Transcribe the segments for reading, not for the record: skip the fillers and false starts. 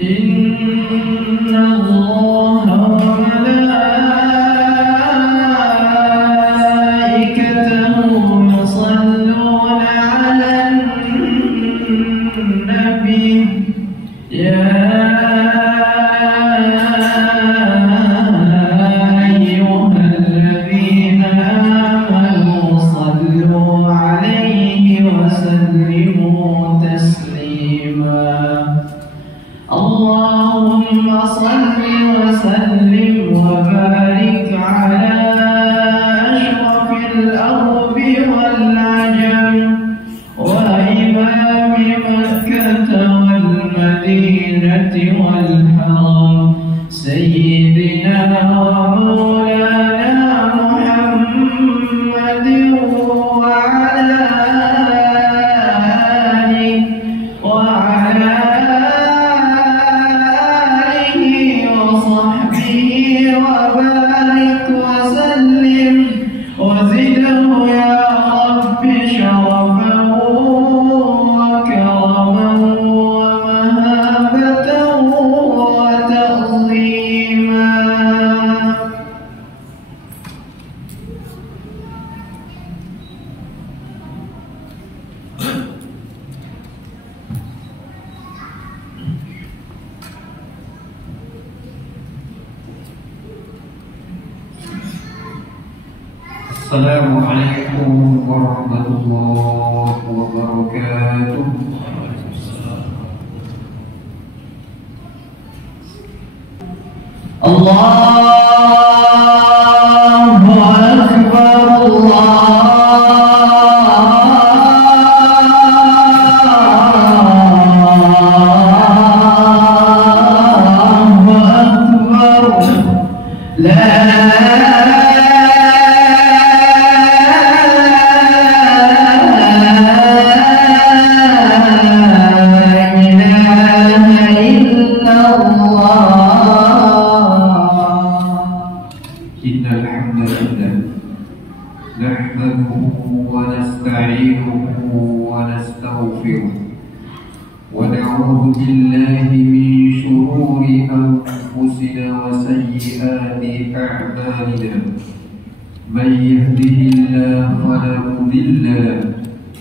إن الله وملائكته يصلون على النبي يا أيها الذين آمنوا صلوا عليه وسلموا تسليما اللهم صل وسلم وبارك على أشرف الأرض والعجم وإمام مكة والمدينة والحرم سيدنا ومولانا محمد وعلى آله وصحبه وبارك وسلم وزده يا رب شرفا وكرما ومهابة وتعظيما. Assalamualaikum warahmatullahi wabarakatuh. Allahu Akbar, Allahu Akbar, la ونعوذ بالله من شرور أنفسنا وسيئات أعمالنا من يهده الله فلا مضل له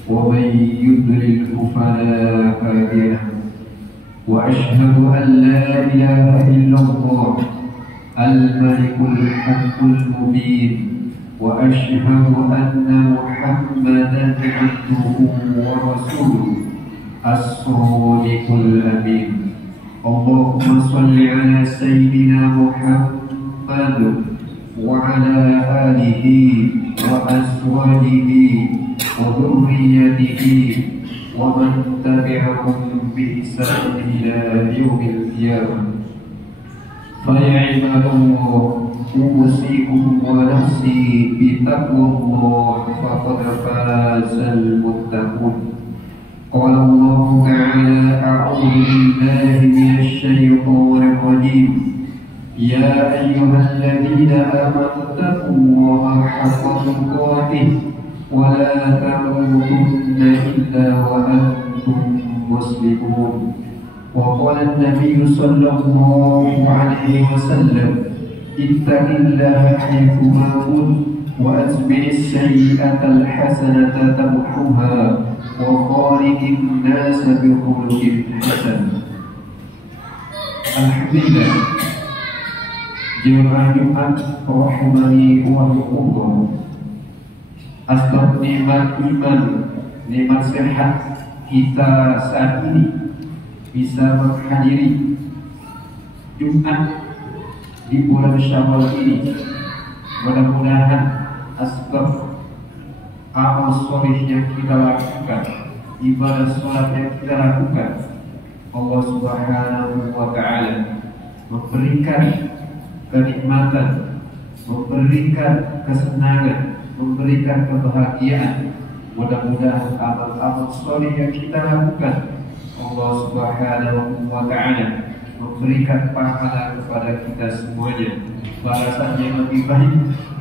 ومن يضلله فلا هادي له وأشهد أن لا إله إلا الله الملك الحق المبين وأشهد أن محمدا عبده ورسوله الصادق الأمين. اللهم صل على سيدنا محمد وعلى آله وأزواجه وذريته ومن تبعهم بإحسان إلى يوم القيامة. فيا عباد الله أوصيكم ونفسي بتقوى الله فقد فاز المتقون. قال الله تعالى أعوذ بالله من الشيطان الرجيم يا أيها الذين آمنوا اتقوا الله حق تقاته ولا تموتن إلا وأنتم مسلمون. وقال النبي صلى الله عليه وسلم اتق الله حيثما كنت وأتبع السيئة الحسنة تمحها وخالق الناس بخلق حسن. Alhamdulillah, jemaah Jumat rahimani wa rahimakumullah. Atas nikmat iman, nikmat sehat kita saat ini bisa menghadiri Jumat di bulan Syawal ini. Mudah-mudahan asbab amal soleh yang kita lakukan, ibadah sholat yang kita lakukan, Allah Subhanahu wa Ta'ala memberikan kenikmatan, memberikan kesenangan, memberikan kebahagiaan. Mudah-mudahan amal-amal soleh yang kita lakukan, Allah Subhanahu wa Ta'ala memberikan pahala kepada kita semuanya, balasan yang lebih baik.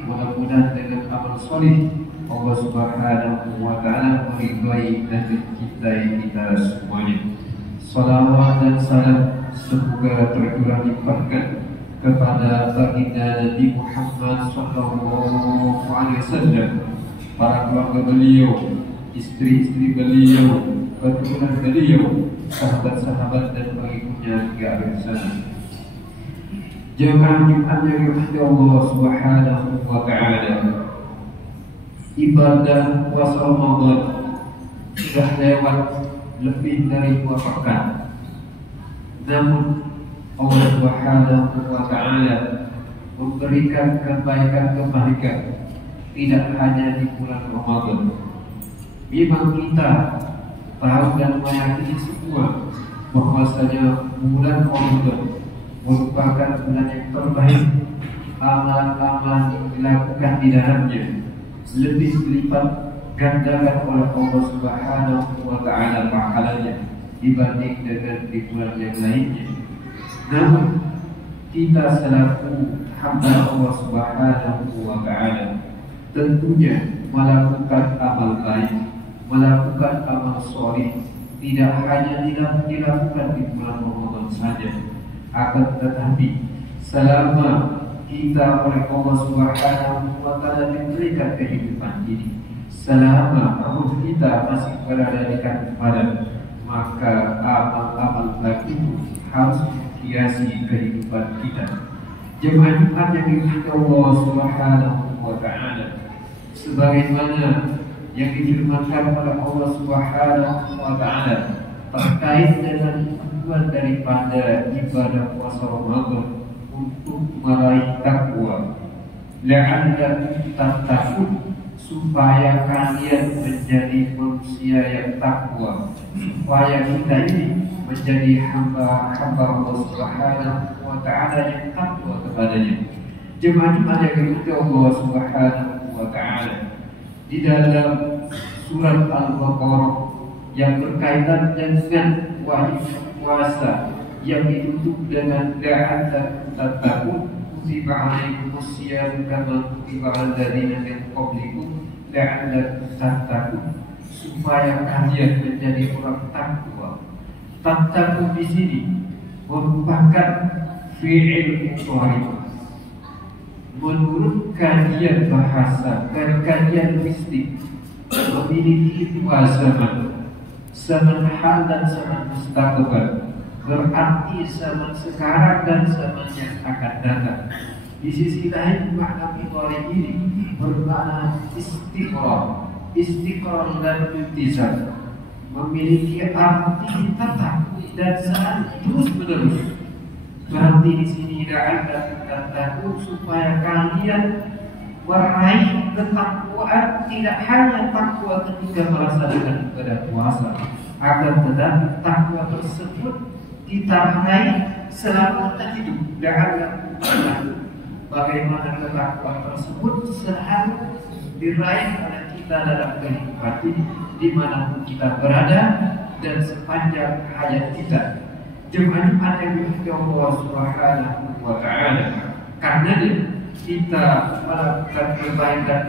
Mudah-mudahan dengan amal soleh Allah Subhanahu wa Ta'ala meridhai dan mencintai kita semuanya. Salawat dan salam semoga tercurah limpahkan kepada baginda Nabi Muhammad SAW, para keluarga beliau, istri-istri beliau, keturunan beliau, sahabat-sahabat dan pengikutnya hingga akhir zaman. Jemaah Jumat yang dirahmati Allah Subhanahu wa taala. Ibadah puasa Ramadan sudah lewat lebih dari 2 pekan. Namun Allah Subhanahu wa taala memberikan kebaikan-kebaikan tidak hanya di bulan Ramadan. Memang kita tahu dan meyakini semua bahwasanya bulan Ramadan merupakan bulan yang terbaik. Amalan-amalan yang dilakukan di dalamnya lebih dilipat gandakan oleh Allah Subhanahu wa taala pahalanya dibanding dengan di bulan yang lainnya. Namun kita selaku hamba Allah Subhanahu wa taala tentunya melakukan amal baik, melakukan amal soleh tidak hanya dilakukan di bulan Ramadan saja, akan tetapi selama kita oleh Allah Subhanahu wa taala diberikan kehidupan ini, selama ruh kita masih berada di kandung badan, maka amal-amal baik itu harus menghiasi kehidupan kita. Jemaah Jumat yang dirahmati Allah Subhanahu wa taala, sebagaimana yang difirmankan oleh Allah Subhanahu wa taala terkait dengan tujuan daripada ibadah puasa Ramadan untuk meraih takwa, la'allakum tattaqun, supaya kalian menjadi manusia yang takwa, supaya kita ini menjadi hamba Allah Subhanahu wa taala yang takwa kepadanya. Jemaah yang dirahmati Allah Subhanahu wa taala, di dalam surat Al-Baqarah yang berkaitan dengan wajib puasa yang ditutup dengan la'allakum tattaqun, kutiba 'alaikumus shiyam kama kutiba 'alal ladzina min qablikum la'allakum tattaqun, supaya kalian menjadi orang takwa. Tattaqun di sini merupakan fi'il mudhari. Menurut kajian bahasa dan kajian mistik memiliki 2 zaman, zaman hal dan zaman mustaqbal. Berarti zaman sekarang dan zaman yang akan datang. Di sisi lain makna mudhari ini bermakna istiqrar dan iltizam, memiliki arti tetap dan selalu terus menerus. Berarti di sini la'allakum tattaqun, supaya kalian meraih ketakwaan, tidak hanya takwa ketika melaksanakan ibadah puasa, akan tetapi takwa tersebut kita raih selama kita hidup. La'allakum tattaqun, bagaimana ketakwaan tersebut selalu diraih oleh kita dalam kehidupan ini, dimanapun kita berada dan sepanjang hayat kita. Jemaah yang dirahmati Allah Subhanahu wa taala, karena kita melakukan kebaikan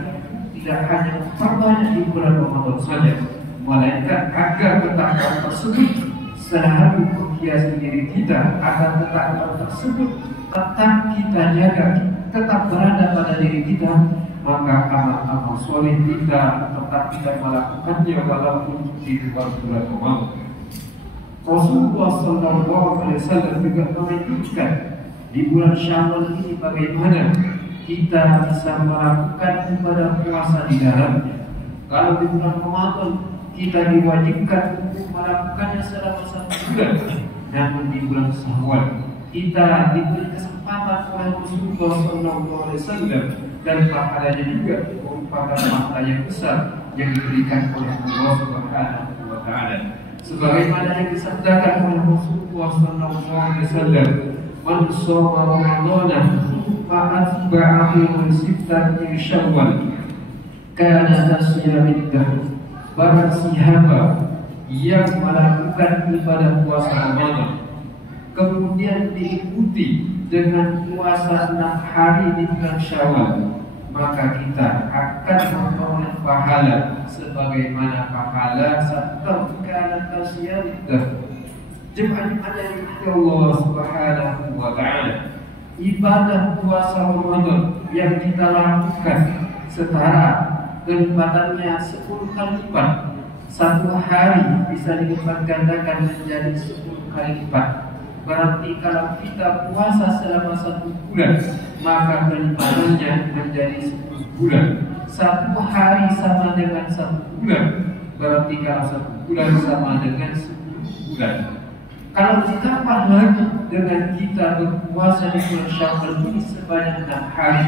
tidak hanya memperbanyak di bulan Ramadan saja, melainkan agar ketakwaan tersebut selalu menghiasi diri kita, agar ketakwaan tersebut tetap kita jaga, tetap berada pada diri kita, maka amal-amal soleh kita tetap kita melakukannya walaupun di luar bulan Ramadan. Rasulullah SAW juga menunjukkan di bulan Syawal ini bagaimana kita bisa melakukan ibadah puasa di dalamnya. Kalau di bulan Ramadan kita diwajibkan untuk melakukannya selama 1 bulan, namun di bulan Syawal kita diberi kesempatan oleh Rasulullah SAW, dan pahalanya juga merupakan pahala yang besar yang diberikan oleh Allah Subhanahu wa taala. Sebagaimana yang disabdakan oleh Rasulullah SAW, "Man shoma Ramadana thumma atba'ahu min sittin min Syawal kana kasiyamid dahr." Barang siapa yang melakukan ibadah puasa Ramadan kemudian diikuti dengan puasa 6 hari di bulan Syawal, maka kita akan memperoleh pahala sebagaimana pahala saat kana kasiyamid dahr, Jemaah yang Allah Subhanahu wa Ta'ala, ibadah puasa Ramadan yang kita lakukan setara kelipatannya 10 kali lipat. Satu hari bisa dilipat gandakan menjadi 10 kali lipat. Berarti kalau kita puasa selama 1 bulan, maka kelipatannya menjadi 10 bulan. 1 hari sama dengan 1 bulan. Berarti kalau 1 bulan sama dengan 10 bulan. Kalau ditambah lagi dengan kita berpuasa di bulan Syawal ini sebanyak 6 hari,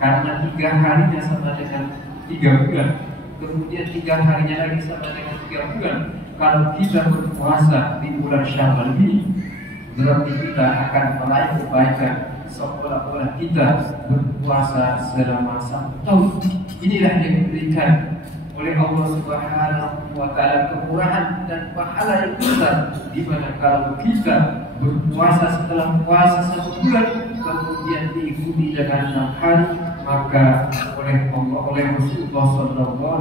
karena 3 harinya sama dengan 3 bulan, kemudian 3 harinya lagi sama dengan 3 bulan. Kalau kita berpuasa di bulan Syawal ini, berarti kita akan meraih kebaikan seolah-olah kita berpuasa selama 1 tahun. Inilah yang diberikan oleh Allah Subhanahu wa Ta'ala, kemurahan dan pahala yang besar, di mana kalau kita berpuasa setelah puasa 1 bulan kemudian diikuti dengan 6 hari, maka oleh Allah, oleh Rasulullah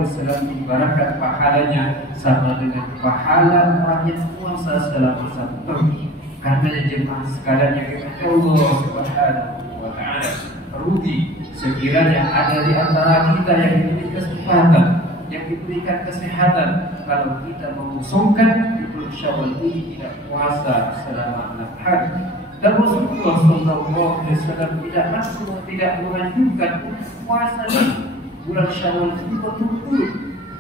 SAW diibaratkan pahalanya sama dengan pahala orang yang puasa selama 1 tahun. Karena jemaah sekalian yang dirahmati Allah Subhanahu wa Ta'ala, rugi sekiranya ada di antara kita yang diberi kesempatan, yang diberikan kesehatan, kalau kita mengusungkan di bulan Syawal ini tidak puasa selama 6 hari. Dan Rasulullah SAW tidak langsung tidak menganjurkan puasa di bulan Syawal ini betul-betul,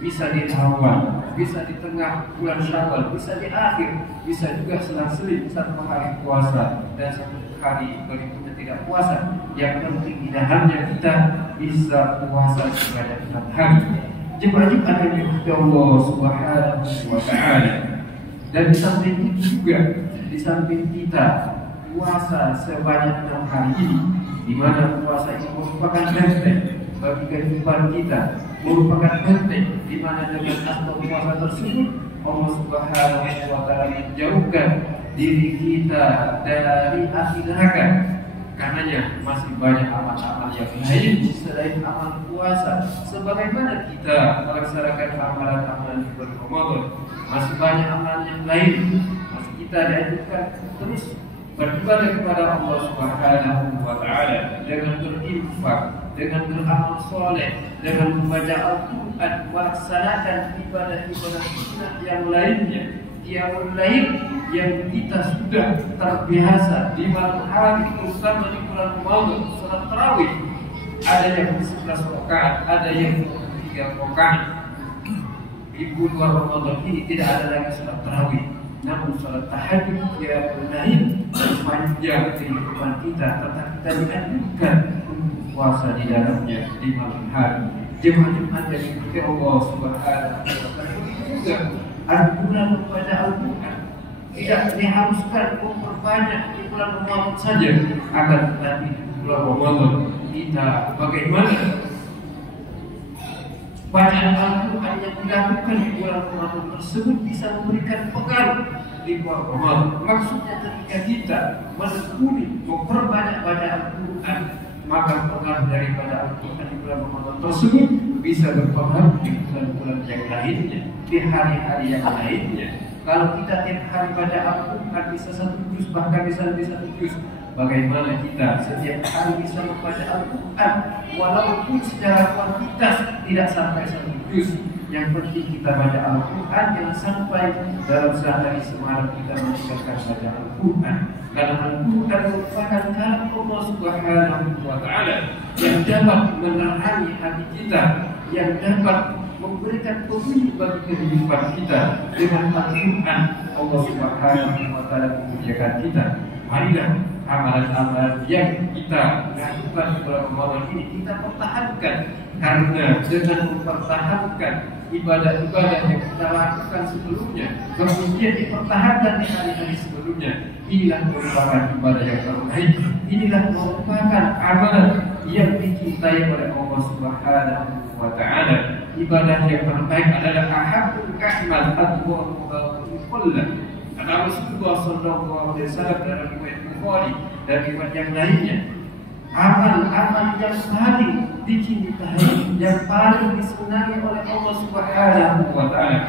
bisa di awal, bisa di tengah bulan Syawal, bisa di akhir, bisa juga selang-seling 1 hari puasa dan 1 hari berikutnya tidak puasa. Yang penting tidak hanya kita bisa puasa sebanyak 6 hari. Jemaah yang Allah Subhanahu wa Ta'ala. Dan di samping itu juga, di samping kita puasa sebanyak 6 hari ini, di mana puasa ini merupakan benteng bagi kehidupan kita, merupakan benteng di mana dengan asal puasa tersebut Allah Subhanahu wa Ta'ala menjauhkan diri kita dari api neraka. Karenanya masih banyak amal-amal yang lain selain amal puasa. Sebagaimana kita melaksanakan amalan-amalan di bulan Ramadan, masih banyak amalan yang lain. Masih kita dianjurkan terus beribadah kepada Allah Subhanahu wa Ta'ala dengan berinfak, dengan beramal soleh, dengan membaca Al-Quran, melaksanakan ibadah-ibadah sunnah yang lainnya, yang lain yang kita sudah terbiasa di malam hari, terutama di bulan Ramadan, salat tarawih. Ada yang 11 rakaat, ada yang 3 rakaat. Di bulan Ramadan ini tidak ada lagi salat tarawih, namun salat tahajud yang lain sepanjang kehidupan kita, tetap kita dianjurkan untuk puasa di dalamnya di malam hari. Jemaah yang diberkati Allah Subhanahu wa Ta'ala, juga anjuran membaca Al-Quran tidak diharuskan memperbanyak di bulan Ramadan saja, akan tetapi di bulan Ramadan kita bagaimana bacaan Al-Quran yang dilakukan di bulan Ramadan tersebut bisa memberikan pengaruh di bulan Ramadan. Maksudnya ketika kita menekuni memperbanyak baca Al-Quran, maka pengaruh daripada Al-Quran di bulan Ramadan tersebut bisa berpengaruh di bulan-bulan yang lainnya, di hari-hari yang lainnya. Kalau kita tiap hari baca Al-Quran bisa 1 juz, bahkan bisa lebih 1 juz, bagaimana kita setiap hari bisa membaca Al-Quran walaupun secara kuantitas tidak sampai 1 juz. Yang penting kita baca Al-Quran, jangan sampai dalam sehari semalam kita meninggalkan baca Al-Quran. Karena Al-Quran merupakan kalam Allah Subhanahu wa Ta'ala yang dapat menerangi hati kita, yang dapat memberikan petunjuk bagi kehidupan kita. Dengan Al-Quran Allah Subhanahu wa Ta'ala memuliakan kita. Marilah amalan-amalan yang kita lakukan di bulan Ramadan ini kita pertahankan, karena dengan mempertahankan ibadah-ibadah yang kita lakukan sebelumnya, kemudian dipertahankan di hari-hari sebelumnya, inilah merupakan ibadah yang terbaik. Inilah merupakan amalan yang dicintai oleh Allah Subhanahu wa Ta'ala. Ibadah yang terbaik adalah ahabul a'mal adwaa'u kullah. Kata Rasulullah sallallahu alaihi wasallam dalam riwayat Bukhari dan riwayat yang lainnya, amal-amal yang paling dicintai, yang paling disenangi oleh Allah Subhanahu wa Ta'ala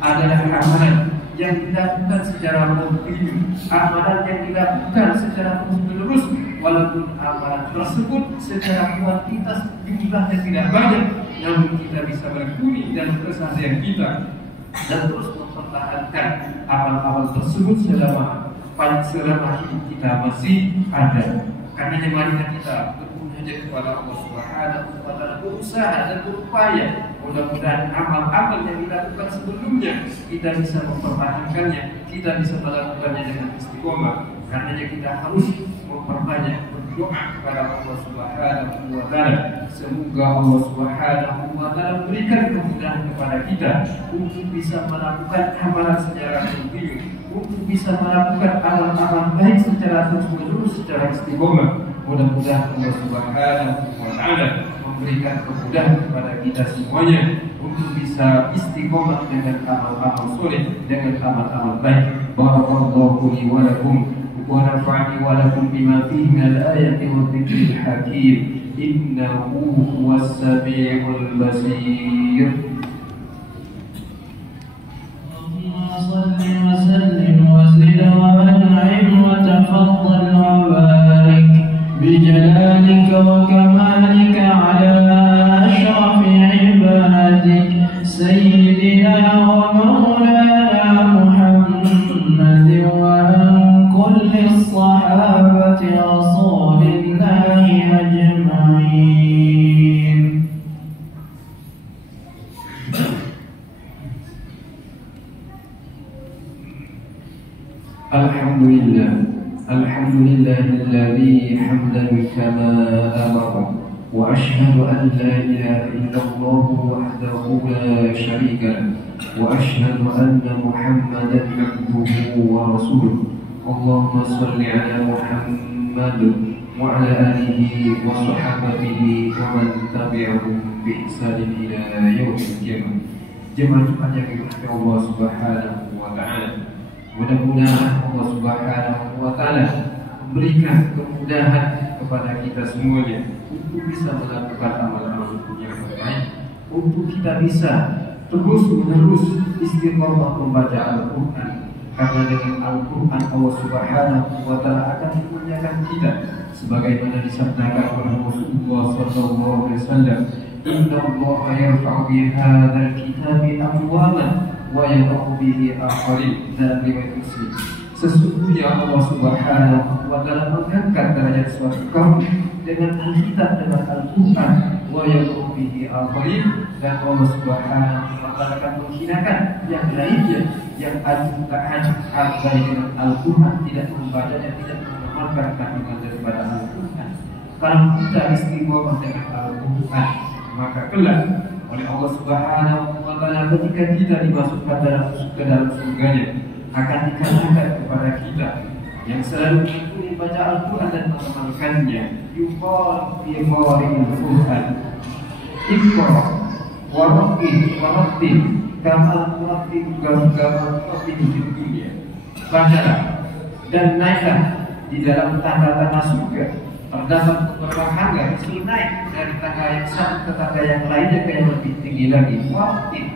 adalah amalan yang dilakukan secara kontinu, amalan yang dilakukan secara terus-menerus, walaupun amalan tersebut secara kuantitas jumlahnya tidak banyak, namun kita bisa berkuning dan keseharian kita dan terus mempertahankan amal-amal tersebut selama hidup kita masih ada. Karena marilah kita bermunajat kepada Allah Subhanahu wa taala, berusaha dan berupaya mudah-mudahan amal-amal yang dilakukan sebelumnya kita bisa mempertahankannya, kita bisa melakukannya dengan istiqomah. Karenanya kita harus memperbanyak berdoa kepada Allah Subhanahu wa taala. Semoga Allah Subhanahu wa taala memberikan kemudahan kepada kita untuk bisa melakukan amalan secara kontinu, untuk bisa melakukan amal-amal baik secara terus-menerus, secara istiqomah. Mudah-mudahan Allah Subhanahu wa taala memberikan kemudahan kepada kita semuanya untuk bisa istiqomah dengan amal-amal soleh, dengan amal-amal baik. Barakallahu li wa lakum wa nafa'ani wa lakum bima fihi min al-ayati wa dhikril hakim. Innahu huwas samiul basir. صل وسلم وزد وانعم وتفضل وبارك بجلالك وكمالك على أشرف عبادك سيدنا ومولانا محمد وعن كل الصحابة رسول الله أجمعين. الحمد لله الذي حمدا كما أمر، وأشهد أن لا إله إلا الله وحده لا شريك له، وأشهد أن محمدا عبده ورسوله. اللهم صل على محمد وعلى آله وصحبه ومن تبعهم بإحسان إلى يوم القيامة. Jemaah yang dirahmati Allah Subhanahu wa taala, mudah-mudahan Allah Subhanahu wa taala memberikan kemudahan kepada kita semuanya untuk bisa melakukan amal-amal yang baik, untuk kita bisa terus-menerus istiqomah membaca Al-Qur'an. Karena dengan Al-Qur'an Allah Subhanahu wa taala akan memuliakan kita, sebagaimana disabdakan oleh Rasulullah sallallahu alaihi wasallam, "Inna Allaha yarfa'u bi hadzal kitabi aqwaman wa yadh'u bihi akharin." Dalam riwayat Muslim, sesungguhnya Allah Subhanahu wa taala mengangkat derajat suatu kaum dengan Alkitab, dengan Al-Qur'an, wa yadh'u bihi akharin, dan Allah Subhanahu wa taala akan menghinakan yang lainnya yang taat dengan Al-Qur'an, tidak membacanya, tidak mengamalkan kandungan daripada Al-Qur'an. Kalau kita istiqomah dengan Al-Qur'an, maka kelak oleh Allah Subhanahu wa taala ketika kita dimasukkan ke dalam surganya, akan dikatakan kepada kita yang selalu mengikuti baca Al-Quran dan mengamalkannya, yuqal fi qari'il Quran iqra wa rattil kama turattil di dunia. Bacalah dan naiklah di dalam tangga-tangga surga. Terdapat beberapa tangga, disuruh naik dari tangga yang satu ke tangga yang lainnya ke yang lebih tinggi lagi. Warattil,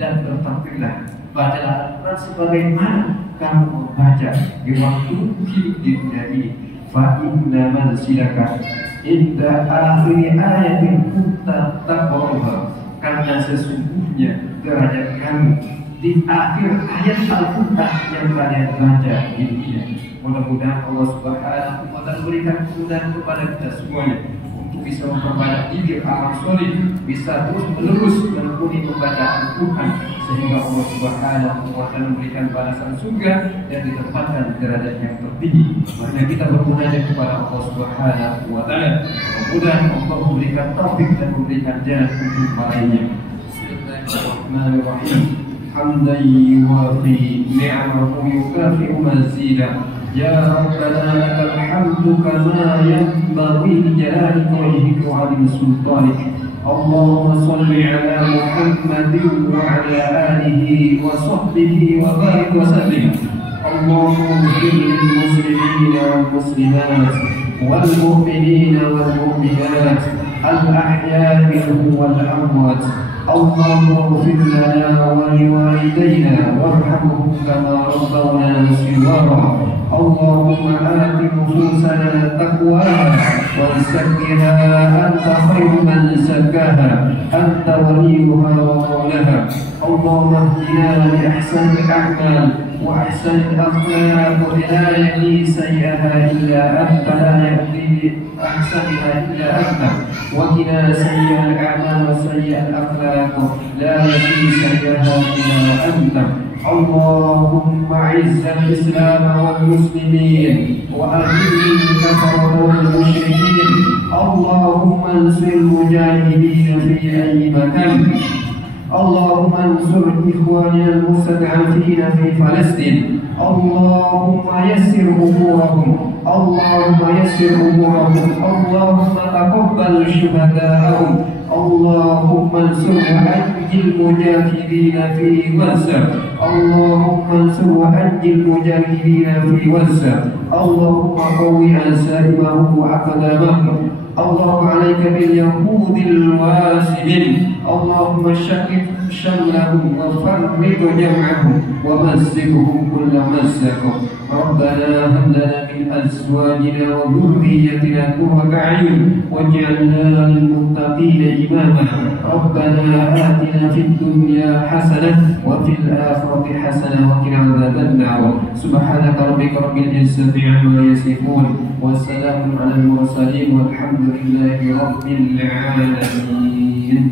dan bertakbirlah, bacalah Al-Quran sebagaimana kamu membaca di waktu hidup di dunia ini. Fa inna manzilaka inda akhir ayatin kunta taqra'uha, karena sesungguhnya derajat kamu di akhir ayat Al-Quran yang kalian baca di dunia. Mudah-mudahan Allah Subhanahu wa taala berikan kemudahan kepada kita semuanya untuk bisa memperbanyak zikir, amal soleh, bisa terus menerus menekuni membaca Al-Quran, sehingga Allah Subhanahu wa taala memberikan balasan surga dan ditempatkan derajat yang tertinggi. Maka kita bermunajat kepada Allah Subhanahu wa taala, mudah-mudahan Allah memberikan taufik dan memberikan jalan untuk meraihnya. Bismillahirrahmanirrahim. Hamdan yuwafi ni'amahu yukafi'u mazidah. Ya Rabbana lakal hamdu kama yanbaghi li jalali wajhika wa 'azimi sultanik. Allahumma shalli ala Muhammadin wa ala alihi wa sahbihi wa barik wa sallim. Allahumma ighfir lil muslimina wal muslimat wal mu'minina wal mu'minat al ahya'i wal amwat اللهم اغفر لنا ولوالدينا وارحمهم كما ربونا صغارا. اللهم آت نفوسنا تقواها وزكها أنت خير من زكاها أنت وليها ومولاها. اللهم اهدنا لأحسن الأعمال وأحسن الأخلاق لا يهدي سيئها إلا أنت لا يهدي أحسنها إلا أنت. وقنا سيئ الأعمال وسيئ الأخلاق لا يهدي سيئها إلا أنت. اللهم أعز الإسلام والمسلمين وأذل الكفرة والمشركين. اللهم انصر المجاهدين في أي مكان. اللهم انصر إخواننا المستضعفين في فلسطين. اللهم يسر أمورهم. اللهم يسر أمورهم. اللهم تقبل شهداءهم. اللهم انصر وأنجي المجاهدين في غزة. اللهم انصر وأنجي المجاهدين في غزة. اللهم قوي أنسابهم وأقدامهم. اللهم عليك باليهود الواسمين. اللهم شقق شملهم وفرق جمعهم ومزقهم كل مزق. ربنا هب لنا من أزواجنا وذريتنا قرة أعين واجعلنا للمتقين إماما. ربنا آتنا في الدنيا حسنة وفي الآخرة حسنة وقنا عذاب النار. سبحانك ربك رب العزة عما يصفون وسلام على المرسلين والحمد لله رب العالمين.